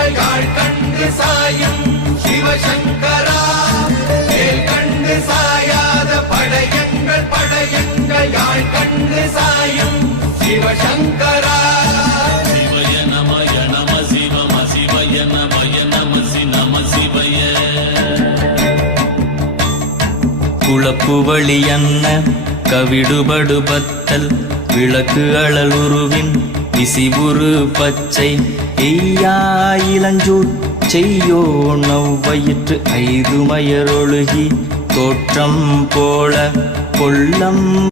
படையங்கள் யாழ் கண்டு சாயும் சிவசங்கரா வேல் கண்டு சாயாத படையங்கள் யாழ் கண்டு சாயும் சிவசங்கரா சிவய நமய நம சிவம சிவய நமய நம நம சிவய குளப்புவழி அன்ன கவிடுபடு பத்தல் விளக்கு அழலுருவின் விசிபுரு பச்சை எய்யா இளஞ்சூட் செய்யோ நவ்வயிற்று ஐதுமயரொழுகி தோற்றம் போல கொள்ளம்